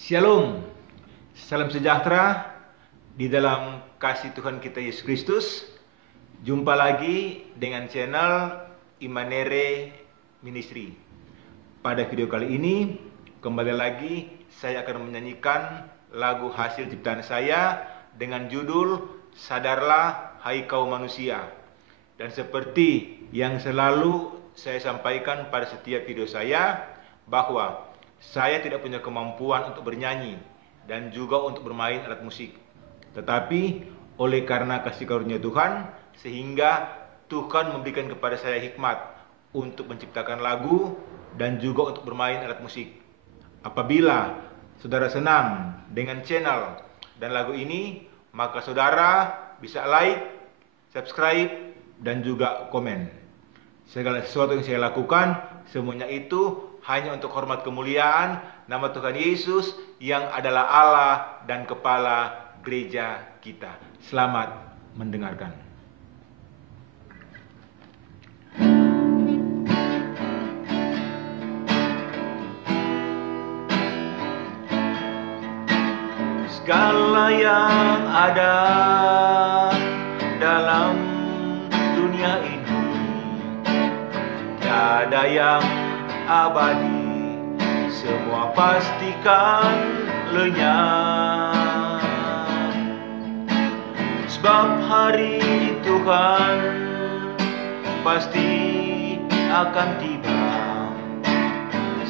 Shalom, salam sejahtera di dalam kasih Tuhan kita Yesus Kristus. Jumpa lagi dengan channel Imanere Ministry. Pada video kali ini, kembali lagi saya akan menyanyikan lagu hasil ciptaan saya dengan judul Sadarlah Hai Kau Manusia. Dan seperti yang selalu saya sampaikan pada setiap video saya, bahwa saya tidak punya kemampuan untuk bernyanyi dan juga untuk bermain alat musik. Tetapi oleh karena kasih karunia Tuhan, sehingga Tuhan memberikan kepada saya hikmat untuk menciptakan lagu dan juga untuk bermain alat musik. Apabila saudara senang dengan channel dan lagu ini, maka saudara bisa like, subscribe, dan juga komen. Segala sesuatu yang saya lakukan, semuanya itu hanya untuk hormat kemuliaan nama Tuhan Yesus yang adalah Allah dan Kepala gereja kita. Selamat mendengarkan. Segala yang ada dalam dunia ini, tiada yang abadi, semua pastikan lenyap. Sebab hari Tuhan pasti akan tiba.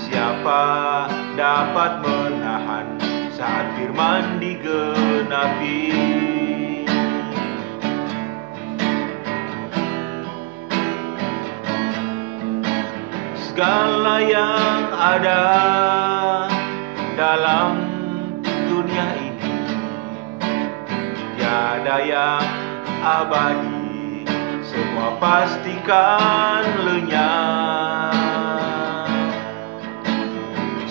Siapa dapat menahan saat firman digenapi? Segala yang ada dalam dunia ini, tiada yang abadi, semua pastikan lenyap.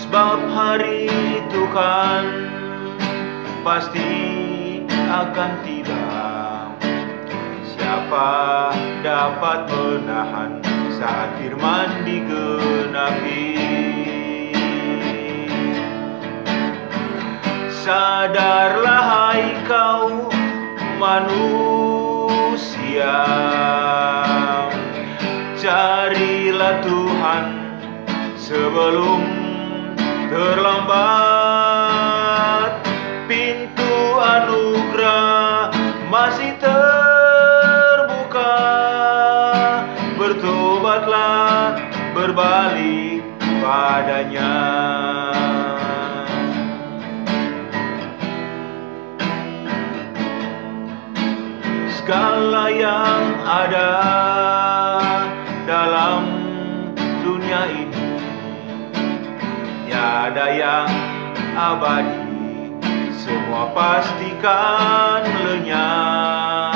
Sebab hari Tuhan pasti akan tiba. Siapa dapat menahan saat firman digenapi? Sadarlah hai kau manusia, carilah Tuhan sebelum terlambat. Pintu anugerah masih terbuka, bertobatlah, berbalik padanya. Segala yang ada dalam dunia ini, tiada yang abadi, semua pastikan lenyap.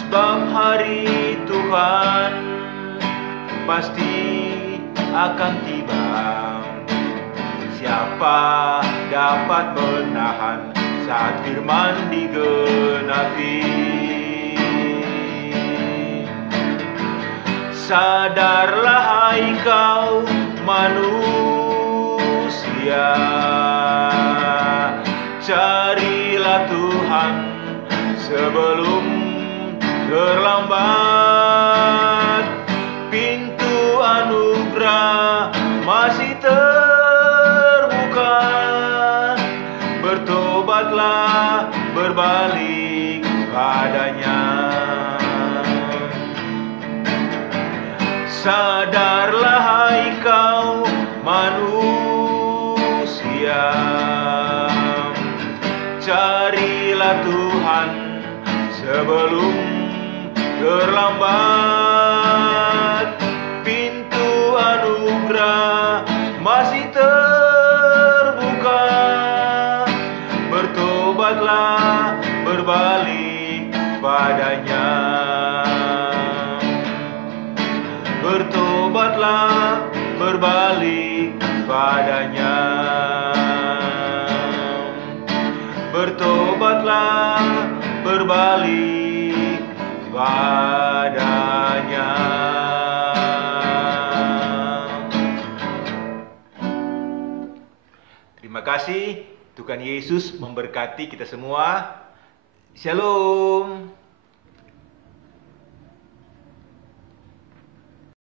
Sebab hari Tuhan pasti akan tiba. Siapa dapat menahan saat firman digenapi? Sadarlah hai kau manusia, carilah Tuhan sebelum terlambat. Pintu anugerah masih terbuka, bertobatlah, berbalik padanya. Sadarlah hai kau manusia, carilah Tuhan sebelum terlambat. Pintu anugerah masih terbuka, bertobatlah, berbalik padanya. Bertobatlah, berbalik padanya. Bertobatlah, berbalik padanya. Terima kasih. Tuhan Yesus memberkati kita semua. Shalom.